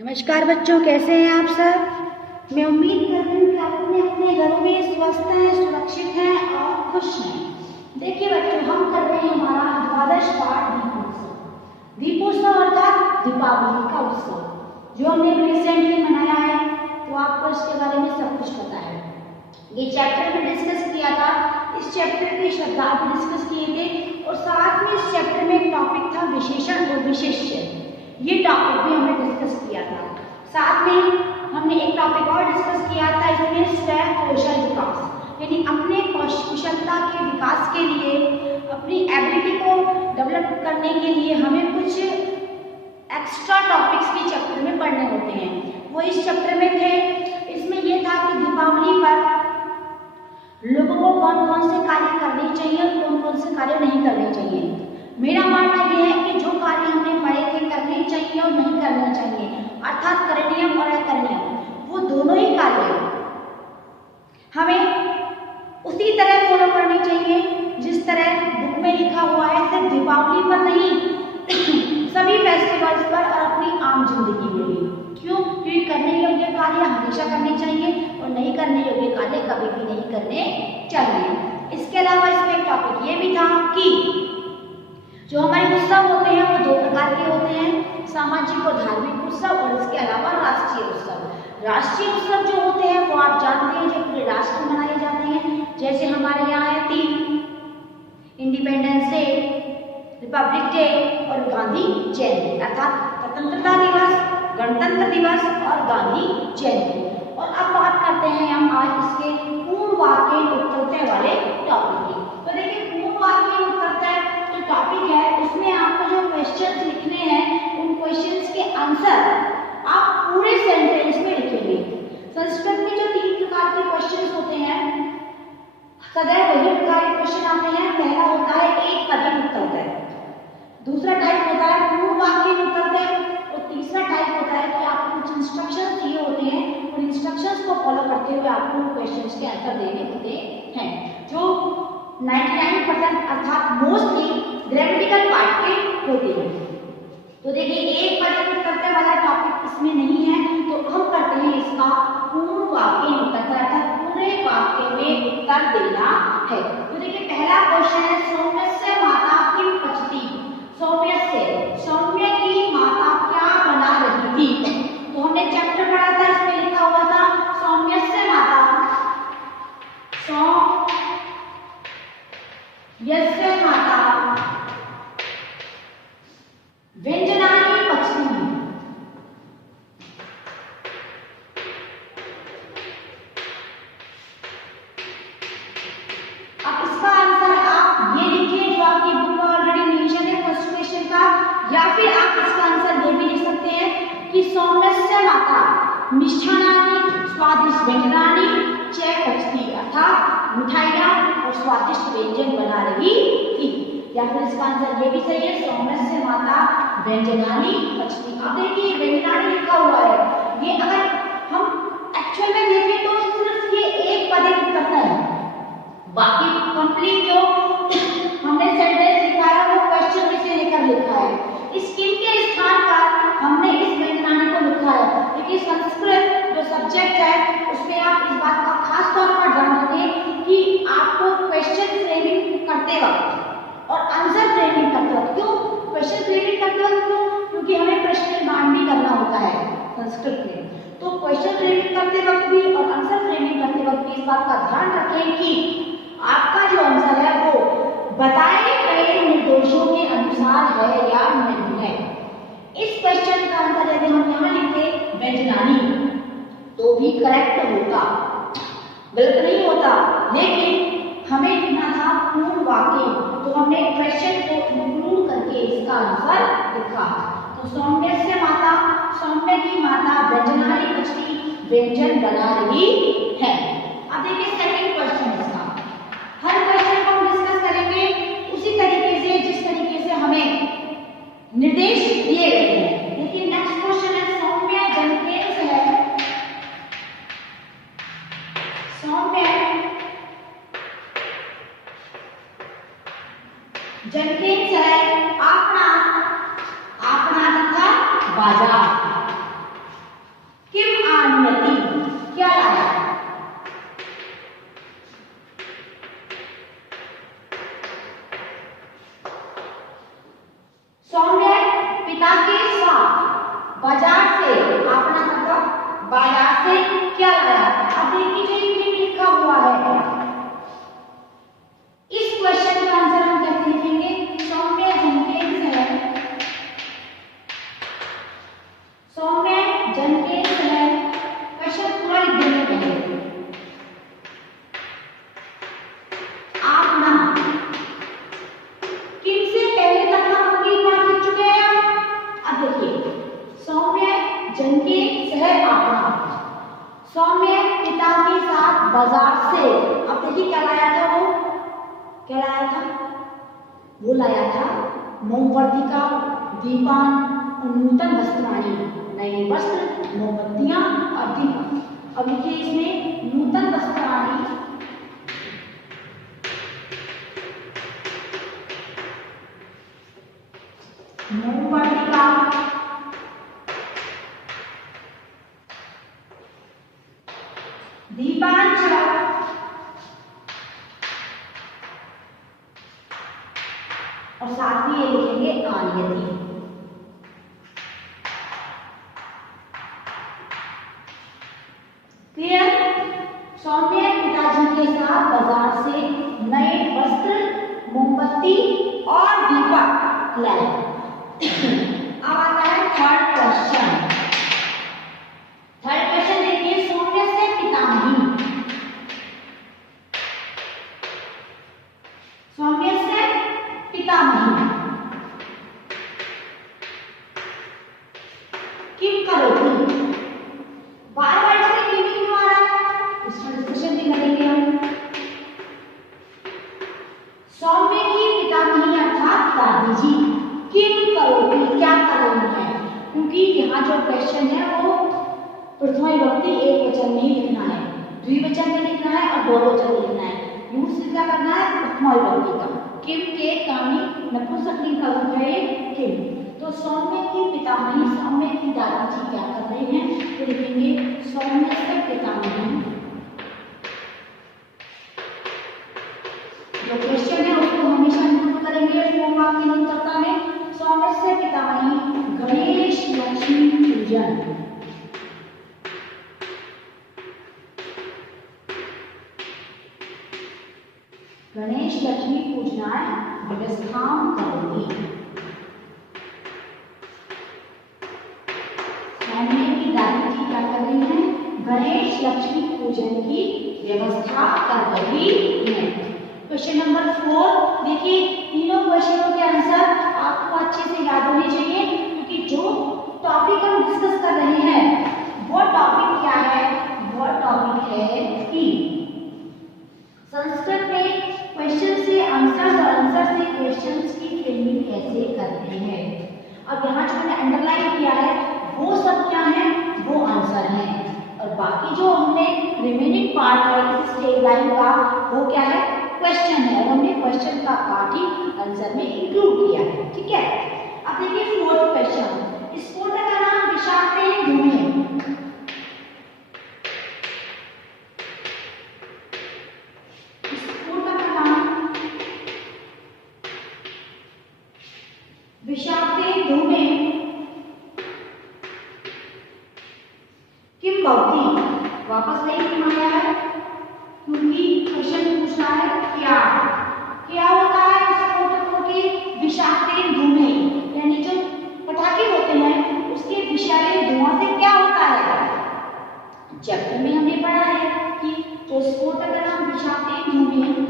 नमस्कार बच्चों, कैसे हैं आप सब। मैं उम्मीद करती हूँ कि आप अपने अपने घरों में स्वस्थ हैं, सुरक्षित हैं और खुश हैं। देखिए बच्चों, हम कर रहे हैं हमारा द्वादश पाठ दीपोत्सव। दीपोत्सव अर्थात दीपावली का उत्सव जो हमने रिसेंटली मनाया है, तो आपको इसके बारे में सब कुछ पता है। ये चैप्टर में डिस्कस किया था, इस चैप्टर के शब्दार्थ डिस्कस किए थे और साथ में इस चैप्टर में एक टॉपिक था विशेषण और विशेष्य। ये टॉपिक भी हमने डिस्कस किया था। साथ में हमने एक टॉपिक और डिस्कस किया था, इसमें स्व कौशल विकास, यानी अपने कुशलता के विकास के लिए, अपनी एबिलिटी को डेवलप करने के लिए हमें कुछ एक्स्ट्रा टॉपिक्स भी चैप्टर में पढ़ने होते हैं। वो इस चैप्टर में थे। इसमें यह था कि दीपावली पर लोगों को कौन कौन से कार्य करने चाहिए और कौन कौन से कार्य नहीं करने चाहिए। मेरा मानना यह है कि जो कार्य हमने पढ़े थे करने चाहिए और नहीं करने चाहिए, अर्थात करणीय और अकरणीय, वो दोनों ही कार्य हमें उसी तरह फॉलो करने चाहिए जिस तरह बुक में लिखा हुआ है। सिर्फ दीपावली पर नहीं, सभी फेस्टिवल्स पर और अपनी आम जिंदगी में भी। क्यों? क्योंकि करने योग्य कार्य हमेशा करने चाहिए और नहीं करने योग्य कार्य कभी भी नहीं करने चाहिए। इसके अलावा इसमें एक टॉपिक ये भी था कि जो हमारे उत्सव होते हैं वो दो प्रकार के होते हैं, सामाजिक और धार्मिक उत्सव और इसके अलावा राष्ट्रीय उत्सव। राष्ट्रीय उत्सव जो होते हैं वो आप जानते हैं, जो पूरे राष्ट्र में मनाए जाते हैं। जैसे हमारे यहाँ है 3, इंडिपेंडेंस डे, रिपब्लिक डे और गांधी जयंती, अर्थात स्वतंत्रता दिवस, गणतंत्र दिवस और गांधी जयंती। और अब बात करते हैं हम आज इसके पूर्ण वाक्य उत्तरतः वाले टॉपिक की। तो देखिए, पूर्ण वाक्य उत्तरतः जो टॉपिक है उसमें आपको जो क्वेश्चंस लिखने हैं, उन क्वेश्चंस के आंसर आप पूरे सेंटेंस में लिखेंगे। संस्कृत में जो 3 प्रकार के क्वेश्चंस होते हैं, सदैव वही प्रकार के क्वेश्चन आते हैं। पहला होता है एक पद उत्तरतः, दूसरा टाइप होता है पूर्ण वाक्य उत्तरतः और तीसरा टाइप होता है कि आपको कुछ इंस्ट्रक्शंस दिए होते हैं, उन इंस्ट्रक्शंस को फॉलो करते हुए आपको क्वेश्चंस के आंसर देने होते हैं, जो 99% अर्थात मोस्टली ग्रामेटिकल पार्ट के होते हैं। तो देखिए, एक पद उत्तरतः वाला टॉपिक इसमें नहीं है, तो हम करते हैं इसका पूर्ण वाक्य उत्तरतः, अर्थात पूरे वाक्य में उत्तर देना है। तो देखिए, पहला क्वेश्चन है सौम्यस्य माता किम पचती। सौम्य की माता क्या बना रही थी। तो हमने चैप्टर पढ़ा था, इसमें लिखा हुआ था सौम्यस्य माता, यस्य माता व्यंजनानि पचती। अब इसका आंसर आप ये लिखिए जो आपकी बुक में ऑलरेडी मेंशन है फर्स्ट क्वेश्चन का, या फिर आप इसका आंसर ये भी लिख सकते हैं कि सौम्यस्य माता मिष्ठान्नानि स्वादिष्ट व्यंजनानि च पचती, अर्थात मिठाइयाँ और स्वादिष्ट व्यंजन बना रही थी। या फिर इसका आंसर ये भी सही है, सौम्यस्य माता व्यंजनानि पचती। अब देखिए, व्यंजनानि लिखा हुआ है, ये अगर हम एक्चुअल में देखें तो सिर्फ ये एक पद उत्तरतः है। बाकी कंप्लीट जो हमने सेंटेंस लिखा है वो क्वेश्चन से लेकर लिखा है। इस किम के स्थान पर हमने इस व्यंजनानि को लिखा है, क्योंकि संस्कृत जो सब्जेक्ट है उसमें आप इस बात का खास तौर पर ध्यान रखें कि आपको क्वेश्चन फ्रेमिंग करते वक्त और आंसर फ्रेमिंग करते वक्त, क्यों क्वेश्चन फ्रेमिंग करते वक्त, क्योंकि हमें प्रश्न निर्माण भी करना होता है संस्कृत में। तो क्वेश्चन फ्रेमिंग करते वक्त भी और आंसर फ्रेमिंग करते वक्त भी इस बात का ध्यान रखें कि आपका जो आंसर है वो बताए गए निर्देशों के अनुसार है या नहीं है। इस क्वेश्चन का आंसर यदि हम यहाँ लिखते व्यंजनानि तो भी करेक्ट होता, गलत नहीं होता, लेकिन हमें लिखना था पूर्ण वाक्य, तो हमने क्वेश्चन को इंक्लूड करके इसका आंसर लिखा। तो सौम्यस्य माता, सौम्य की माता व्यंजनानि पचती, व्यंजन बना रही है। अब देखिए सेकंड क्वेश्चन इसका, हर क्वेश्चन को हम डिस्कस करेंगे उसी तरीके से जिस तरीके से हमें निर्देश दिए गए हैं। लेकिन नेक्स्ट क्वेश्चन है सौम्य जनकेंस है, सौम्य जनकेंस है आपना, आपना तथा बाजार। क्या लाया। अब देखिए ये लिखा हुआ है, इस क्वेश्चन का आंसर हम कैसे लिखेंगे। सौम्य जन के शहर, सौम्य जन के शहर, क्वेश्चन पूरा लिख देंगे पहले। आप ना किनसे पहले तक हम उनकी बात लिख चुके हैं। अब देखिए सौम्य जन के शहर आपना, सौम्य पिता के साथ बाजार से, अब देखिए क्या लाया था वो, क्या लाया था, वो लाया था मोमवर्तिका, दीपान और नूतन वस्त्राणी, नए वस्त्र, मोमबत्तियां और दीपक। अब देखिए इसमें नूतन वस्त्राणी, मोमवर्तिका, दीपांच और साथ ही ये लिखेंगे आनयति। क्लियर। सौम्य पिताजी के साथ बाजार से नए वस्त्र, मोमबत्ती और दीपक लाए। अब आता है थर्ड क्वेश्चन। थर्ड क्वेश्चन देखिए, सौम्य से पितामही, सौम्य से पितामही किम करोति, बार बार इसमें किम क्यों आ रहा है, इसमें डिस्कशन भी करेंगे हम। सौम्य की पितामही अर्थात दादी जी किम करोति, क्या कर रही है, क्योंकि यहाँ जो क्वेश्चन है वो प्रथमा विभक्ति एक वचन में ही लिखना है, द्विवचन में लिखना है और बहुवचन में लिखना है। यूज क्या करना है, प्रथमा विभक्ति का। किम के कामी नपुंसकलिंग का रूप है किम। तो सौम्य की पितामही, सौम्य की दादी जी क्या कर रहे हैं, तो लिखेंगे सौम्य से पितामही। जो क्वेश्चन है उसको हमेशा इंक्लूड करेंगे फॉर्म ऑफ की उत्तरता में। सौम्य से पितामही गणेश लक्ष्मी पूजन, गणेश लक्ष्मी पूजनाय व्यवस्थां करोति। सौम्य की दादी जी क्या कर रही हैं, गणेश लक्ष्मी पूजन की व्यवस्था कर रही हैं। क्वेश्चन नंबर 4 देखिए, तीनों क्वेश्चनों के आंसर आपको अच्छे से याद होने चाहिए, क्योंकि जो टॉपिक हम डिस्कस कर रहे हैं वो टॉपिक क्या है, वो टॉपिक है कि संस्कृत में क्वेश्चन से आंसर और आंसर से क्वेश्चंस की फ्रेमिंग कैसे करते हैं। अब यहाँ जो मैंने अंडरलाइन किया है वो सब क्या है, वो आंसर है, और बाकी जो हमने रिमेनिंग पार्ट है इस स्टेज लाइन का वो क्या है, क्वेश्चन है, और हमने क्वेश्चन का पार्ट ही आंसर में इंक्लूड किया है। ठीक है। अब देखिए फोर्थ क्वेश्चन, इस फोर्थ का नाम विषाक्ते धूमे, विषाक्ते धूमे किम भवति, वापस नहीं क्यों आया है, क्योंकि क्वेश्चन पूछ रहा है क्या, क्या होता है स्फोटकों के विषाक्ते धूमे, यानी जो पटाखे होते हैं उसके विषैले धुआं से क्या होता है। चैप्टर में हमने पढ़ा है कि जो स्फोटक का नाम विषाक्ते धूमे,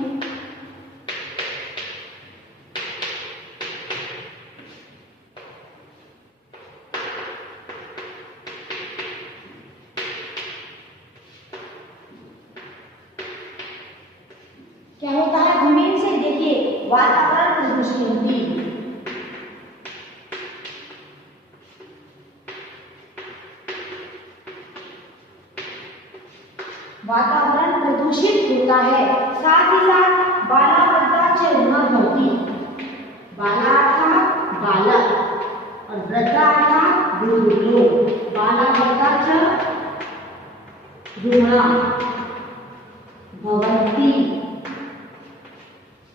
क्या होता है, धूमें से देखिए वातावरण प्रदूषित होती, वातावरण प्रदूषित होता है। साथ ही साथ बाला वृद्धा च ऋण होती, बाला अर्थात बालक और वृद्धा अर्थात बुजुर्ग लोग, बाला वृद्धा च ऋण भवन्ति।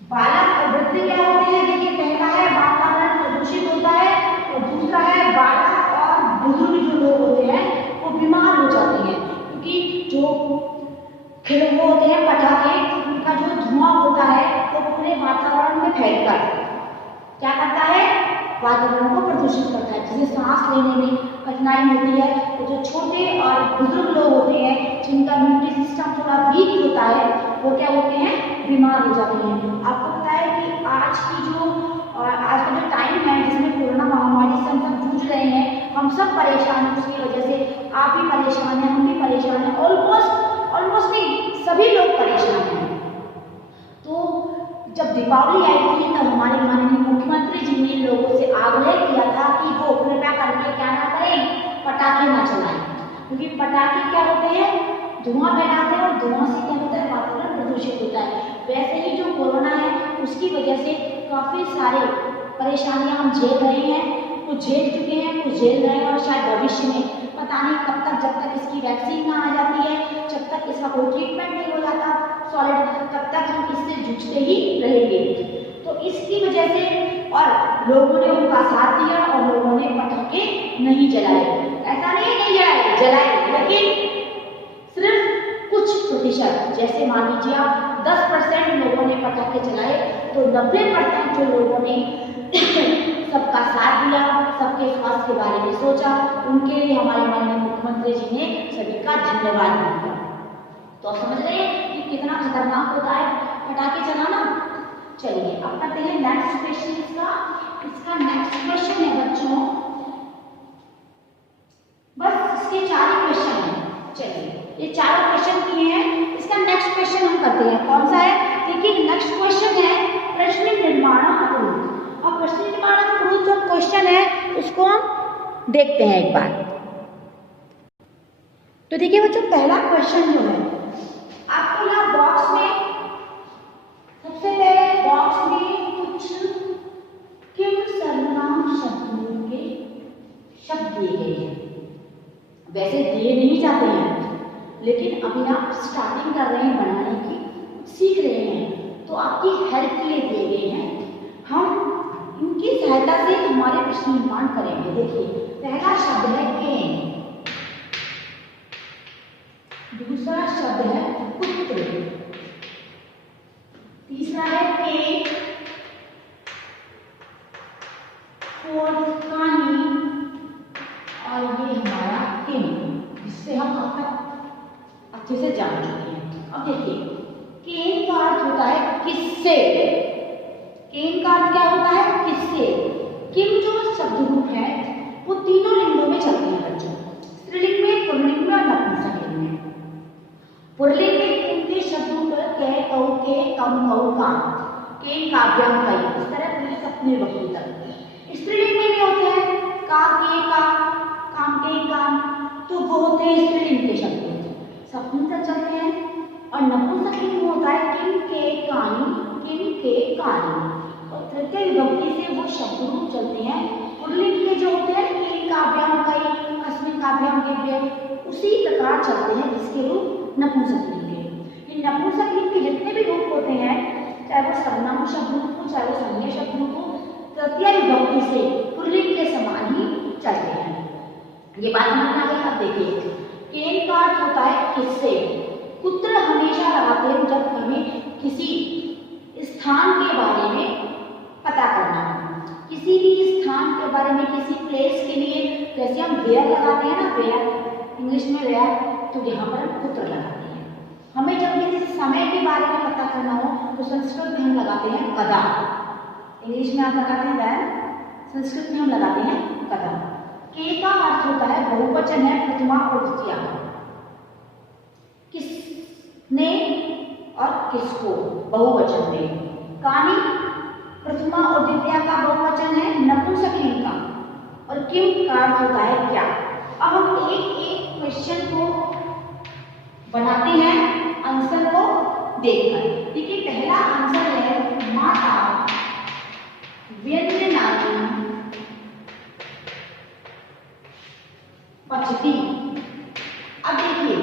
बालक और वृद्ध क्या होते हैं, देखिए पहला है वातावरण प्रदूषित होता है और दूसरा है बालक और बुजुर्ग जो लोग होते हैं वो बीमार हो जाते हैं, क्योंकि वातावरण को प्रदूषित करता है, जिसे सांस लेने में कठिनाई होती है। तो जो छोटे और बुजुर्ग लोग होते हैं जिनका इम्यूनिटी सिस्टम थोड़ा वीक होता है, वो क्या होते हैं, बीमार हो जाते हैं। आपको पता है कि आज का जो टाइम है जिसमें कोरोना महामारी से हम सब जूझ रहे हैं, हम सब परेशान हैं उसकी वजह से। आप भी परेशान हैं, हम भी परेशान हैं, ऑलमोस्ट नहीं, सभी लोग परेशान हैं। तो जब दीपावली आई थी तब हमारे माननीय मुख्यमंत्री जी ने लोगों से आग्रह किया था कि वो कृपया करके क्या ना करें, पटाखे ना चलाएं, क्योंकि पटाखे क्या होते हैं, धुआं फैलाते हैं और धुआं से क्या होता है, वातावरण प्रदूषित होता है। वैसे ही जो कोरोना है उसकी वजह से काफ़ी सारे परेशानियां हम झेल रहे हैं, कुछ झेल चुके हैं, कुछ झेल रहे हैं और शायद भविष्य में पता नहीं कब तक, जब तक इसकी वैक्सीन ना आ जाती है, जब तक इसका कोई ट्रीटमेंट नहीं हो जाता सॉलिड, तब तक हम इससे जूझते ही रहेंगे। तो इसकी वजह से और लोगों ने उनका साथ दिया और लोगों ने पटाखे नहीं जलाए। ऐसा नहीं है जलाए, लेकिन सिर्फ कुछ प्रतिशत, जैसे मान लीजिए आप 10% लोगों ने पटाखे जलाए, तो 90% जो लोगों ने सबका साथ दिया, सबके स्वास्थ्य के बारे में सोचा, उनके लिए हमारे माननीय मुख्यमंत्री जी ने सभी का धन्यवाद दिया। तो आप समझ रहे हैं कि कितना खतरनाक होता है पटाखे चलाना। चलिए अब करते हैं नेक्स्ट क्वेश्चन। इसका नेक्स्ट क्वेश्चन है बच्चों, बस इसके 4 ही क्वेश्चन हैं। चलिए ये 4 क्वेश्चन किए हैं, इसका नेक्स्ट क्वेश्चन हम करते हैं। कौन सा है, देखिए नेक्स्ट क्वेश्चन है प्रश्न निर्माण पूर्व। और प्रश्न निर्माण पूर्व जो क्वेश्चन है उसको हम देखते हैं एक बार। तो देखिए बच्चों, पहला क्वेश्चन जो है आपको यहाँ बॉक्स में, सबसे पहले बॉक्स में कुछ किम सर्वनाम शब्दों के शब्द दिए गए हैं। वैसे दिए नहीं जाते हैं, लेकिन अभी आप स्टार्टिंग कर रहे हैं बनाने की, सीख रहे हैं, तो आपकी हेल्प के लिए दिए गए हैं। हम इनकी सहायता से हमारे प्रश्न निर्माण करेंगे। देखिए पहला शब्द है केन, दूसरा शब्द है पुत्र, तीसरा है केक, फोर्थ कानी, और ये हमारा किम, जिससे हम अब तक अच्छे से जान चुके हैं। अब देखिए केन का अर्थ होता है किससे, केन का अर्थ क्या होता है, किससे। किम जो शब्द रूप है वो तीनों लिंगों में चलते हैं बच्चों, स्त्रीलिंग में, पुल्लिंग में और नपुंसकलिंग में। पुल्लिंग में किम के शब्दों पर कै, कौ, के, कम, कौ, काम, केन, काव्यम, कई, इस तरह पुल्लिंग अपने वक्ति तक। स्त्रीलिंग में भी होते हैं का, के, का, काम, के, काम, तो वो होते हैं स्त्रीलिंग के शब्द, सप्तमी तक चलते हैं। और नपुंसकलिंग में होता है किम के कानी, किम के कानी, और तृतीय विभक्ति से वो शब्द रूप चलते हैं। पुल्लिंग के जो होते हैं केन, काव्यम, कई, अस्मिन्, काव्यम, दिव्य, उसी प्रकार चलते हैं जिसके रूप नपुंसकलिंग के। इन नपुंसकलिंग के जितने भी रूप होते हैं, चाहे वो सर्वनाम शब्द रूप हो, चाहे वो संज्ञा शब्द रूप हो, तृतीय विभक्ति से पुल्लिंग के समान ही चलते हैं। ये बात समझ में आ गई। अब देखिए केन का अर्थ होता है किससे। पुत्र हमेशा लगाते हैं जब हमें किसी स्थान के बारे में पता करना हो, किसी भी स्थान के बारे में, किसी प्लेस के लिए, जैसे हम वेयर लगाते हैं ना, वेयर इंग्लिश में वेयर, तो यहाँ पर हम पुत्र लगाते हैं। हमें जब किसी समय के बारे में पता करना हो तो संस्कृत में हम लगाते हैं कदा, इंग्लिश में आप लगाते हैं वैन, संस्कृत में हम लगाते हैं कदा। के का अर्थ होता है बहुवचन है, प्रथमा और द्वितीया, किसने और किसको बहुवचन में। कानी प्रथमा और द्वितीया का बहुवचन है नपुंसकलिंग का। और किम का अर्थ होता है क्या। अब हम एक एक क्वेश्चन को बनाते हैं आंसर को देखकर। देखिए पहला आंसर है माता व्यंजनानि पचती। अब देखिए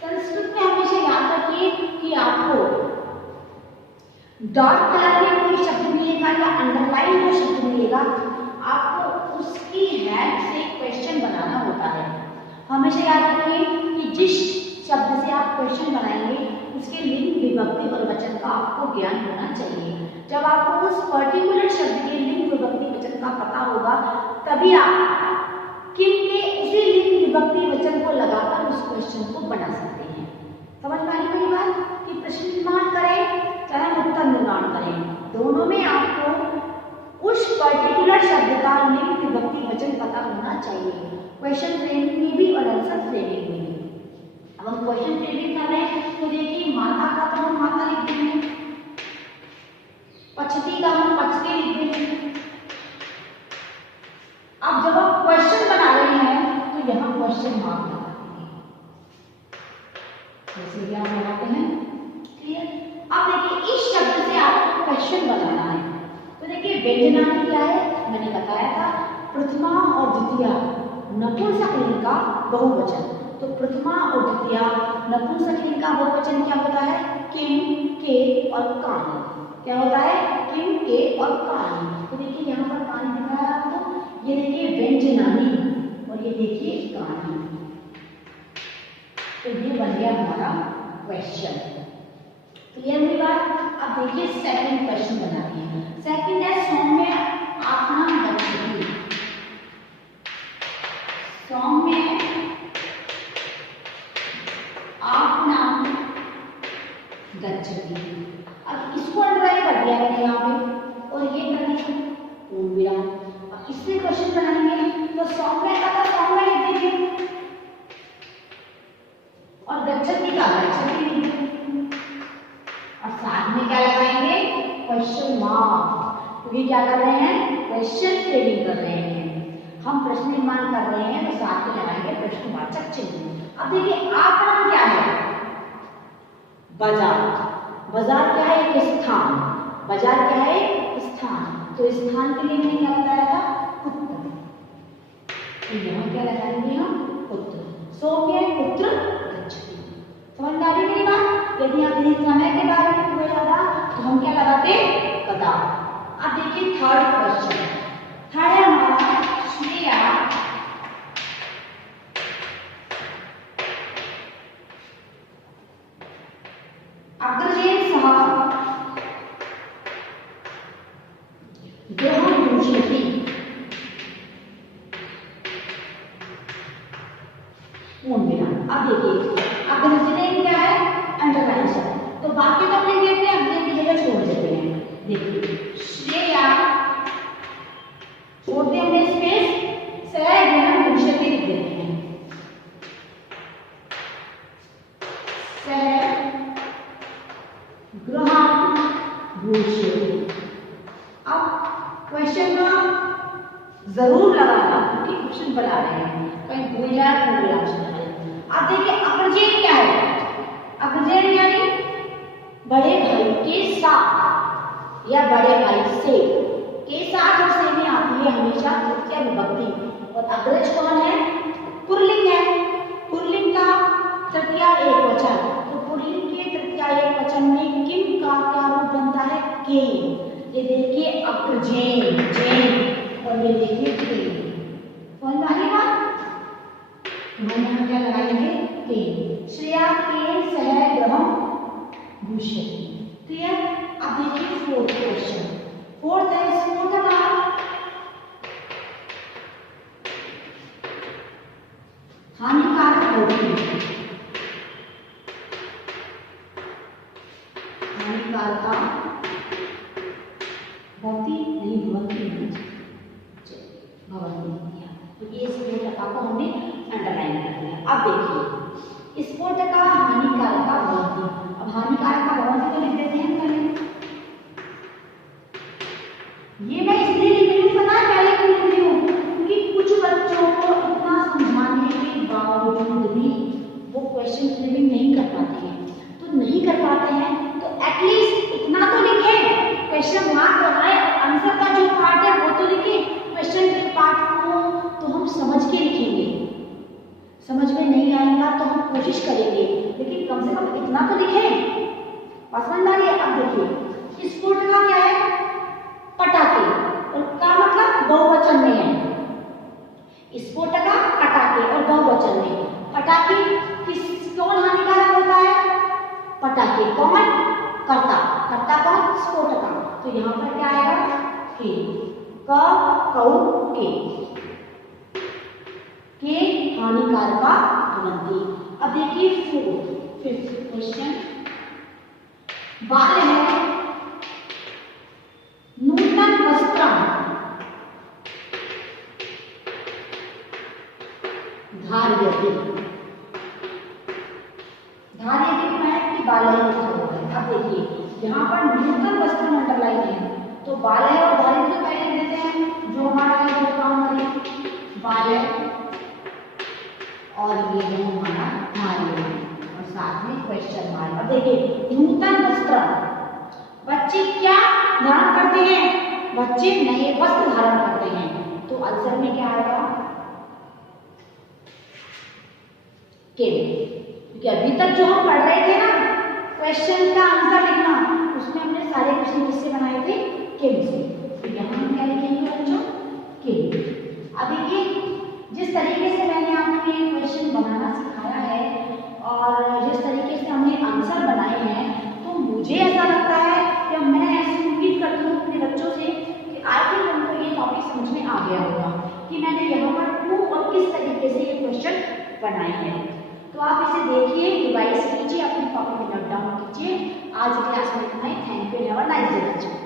संस्कृत में हमेशा याद रखिए कि आपको डार्क कलर में कोई शब्द मिलेगा या अंडरलाइन कोई शब्द मिलेगा, आपको उसकी हेल्प से क्वेश्चन बनाना होता है। हमेशा याद रखिए कि जिस शब्द से आप क्वेश्चन बनाएंगे उसके लिंग, विभक्ति और वचन का आपको ज्ञान होना चाहिए। जब आपको उस पर्टिकुलर शब्द के लिंग, विभक्ति, वचन वचन का पता होगा तभी आप किम के उसी लिंग विभक्ति वचन को लगाकर उस क्वेश्चन को बना सकते हैं। समझ में आई मेरी बात कि प्रश्न निर्माण करें चाहे उत्तर निर्माण करें, दोनों में आपको उस पर्टिकुलर शब्द का लिंग विभक्ति वचन पता होना चाहिए, क्वेश्चन फ्रेमिंग में भी और आंसर फ्रेमिंग में भी। अब हम क्वेश्चन फ्रेमिंग कर रहे हैं तो देखिए माता का तो हम माता लिख देंगे, पछती का हम पछती लिख देंगे। अब जब आप क्वेश्चन बना रहे हैं तो यहाँ क्वेश्चन मार्क लगाते हैं, जैसे कि आप लगाते हैं। क्लियर? अब देखिए इस शब्द से आपको क्वेश्चन बनाना है तो देखिए व्यंजनानि क्या है, मैंने बताया था प्रथमा और द्वितीया नपुंसकलिंग का बहुवचन। तो प्रथमा और द्वितीया नपुंसकलिंग का बहुवचन क्या होता है? किम, के और कानि। क्या होता है? किम, के और कानि। तो देखिए यहाँ पर कानि दिख रहा है आपको, ये देखिए व्यंजनानि और ये देखिए कानि। तो ये बन गया हमारा क्वेश्चन। क्लियर मेरी बात? अब देखिए सेकंड क्वेश्चन बनाते हैं। सेकंड है सौम्य आपनाम गच्छति। सौम्य आपनाम गच्छति। अब इसको अंडरलाइन कर दिया मैंने यहाँ पे और ये कर दिया पूर्ण विराम। अब इससे क्वेश्चन बनाएंगे तो सौम्य का सौम्य लिख देंगे और गच्छति का गच्छति लिख देंगे और साथ में क्या लगाएंगे? क्वेश्चन मार्क, क्योंकि क्या कर रहे हैं? क्वेश्चन फ्रेमिंग कर रहे हैं, हम प्रश्न निर्माण कर रहे हैं तो साथ में लगाएंगे प्रश्नवाचक चिन्ह। अब देखिए आपनाम क्या है? बाजार। बाजार क्या है? एक स्थान। बाजार क्या है? स्थान। तो स्थान के लिए मैंने क्या बताया था? पुत्र। तो यहाँ क्या लगाएंगे हम? पुत्र। सौम्य पुत्र गच्छति। समझ में आ रही मेरी बात? यदि आप समय के बारे में पूछा जाता तो हम क्या लगाते? कदा। अब देखिए थर्ड क्वेश्चन। थर्ड है हमारा श्रेया अग्रजेन सह गृहं भूषयति। पूर्ण विराम। अब देखिए अग्रजेन क्या है? अंडरलाइन शब्द। तो बाकी तो अपने देखते हैं, अग्रजेन की जगह छोड़ देते हैं। देखिए श्रेया छोड़ देंगे स्पेस, सह गृहं भूषयति लिख देते हैं। सह गृहं भूषयति। अब क्वेश्चन का जरूर लगाना क्योंकि क्वेश्चन बना रहे हैं, कहीं भूल जाए तो भूल जाए। अब देखिए अग्रजेन क्या है? अग्रजेन यानी बड़े भाई के साथ या बड़े भाई से। के साथ और से में आती है हमेशा तृतीया विभक्ति। और अग्रज कौन है? पुल्लिंग है। पुल्लिंग का तृतीया एकवचन। तो पुल्लिंग के तृतीया एकवचन में किम का क्या रूप बनता है? के। ये देखिए अग्रजेन जेन और ये देखिए के। समझ में आ रही बात? हम यहाँ क्या लगाएंगे? के। श्रेया के सह गृहं भूषयति। क्लियर? अब देखिए फोर्थ क्वेश्चन। फोर्थ है स्फोटक हानिकारक होती। हानिकारक भवती नहीं भवती भवती। तो ये स्फोटक को हमने अंडरलाइन कर दिया। अब देखिए स्फोटक हानिकारक भवती। अब हानिकारक भवती तो लिख देते हैं पहले। ये मैं इसलिए लिख रही हूँ, पता है पहले क्यों लिख रही हूँ? क्योंकि कुछ बच्चों को इतना समझाने के बावजूद भी वो क्वेश्चन फ्रेमिंग नहीं कर पाते हैं। तो नहीं कर पाते हैं तो एटलीस्ट इतना तो लिखें, क्वेश्चन मार्क बनाए और आंसर का जो पार्ट है वो तो लिखें। क्वेश्चन के पार्ट को तो हम समझ के लिखेंगे, समझ में नहीं आएगा तो हम कोशिश करेंगे, लेकिन कम से कम इतना तो लिखें। समझ में आ रही है? अब देखिए स्फोटक का क्या है? पटाखे। और का मतलब बहुवचन में है। स्फोटक पटाखे और बहुवचन में। पटाखे किस कौन हानिकारक होता है? पटाखे कौन? कर्ता। कर्ता कौन? स्फोटक। तो यहाँ पर क्या आएगा? के। क कौके के हानिकारका भवन्ति। अब देखिए फिफ्थ क्वेश्चन, बाल है नूतन वस्त्रम धार्यते। धार्यते क्या है कि बाल है लिखा हुआ है। अब देखिए यहाँ पर नूतन वस्त्र अंडरलाइन है, तो बाल है और धार्यते तो पहले देते हैं जो हमारा है वो काम करें, बाल है और ये जो हमारा धार्य है और साथ में क्वेश्चन मार्क। अब देखिए नूतन वस्त्र, बच्चे क्या धारण करते हैं? बच्चे नए वस्त्र धारण करते हैं, तो आंसर में क्या आएगा? क्योंकि अभी तक जो हम पढ़ रहे थे ना क्वेश्चन का आंसर लिखना, उसमें हमने सारे क्वेश्चन किससे बनाए थे? किम से। तो यहाँ हम क्या लिखेंगे बच्चों? किम। अब देखिए जिस तरीके से मैंने आपको ये क्वेश्चन बनाना सिखाया है और जिस तरीके से हमने आंसर बनाए हैं, तो मुझे ऐसा लगता है कि मैं ऐसी उम्मीद करती हूँ अपने बच्चों से कि आई थिंक उनको ये टॉपिक समझ में आ गया होगा कि मैंने यहाँ पर क्यों और किस तरीके से ये क्वेश्चन बनाए हैं। तो आप इसे देखिए, रिवाइज कीजिए, अपनी कॉपी में नोट डाउन कीजिए। आज क्लास में इतना ही। Thank you, have a nice day बच्चों।